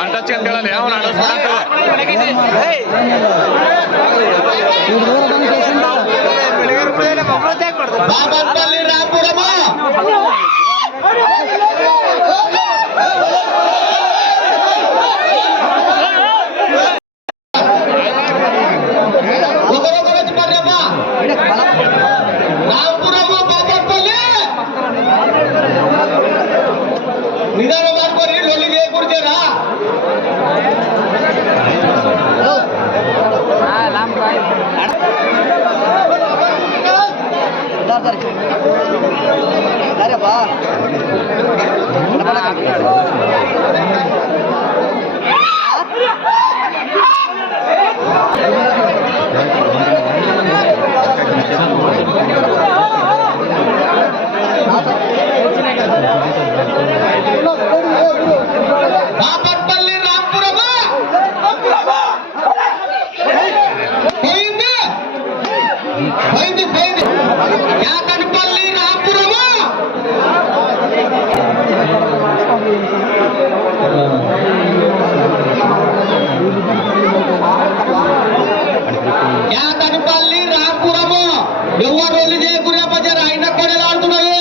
ಅಂಟಚ್ ಅಂತ ಹೇಳಲ್ಲ ಯಾವ ಬಾಬಾಪಲ್ಲಿ ರಾಪುರಮ್ಮ ನಿಧಾನ ಮಾಡ್ಕೊರಿ ಲೊಲ್ಲಿಗೆ ಕೊಡ್ತೀರಾ బాపట్పల్లి రాంపురమ పోయింది పోయింది పోయింది యాకనపల్లి రాంపురమ యాకనపల్లి రాంపురమ ఎవరు చేయకురా బజార్ ఆయన కొడలాడుతున్నారు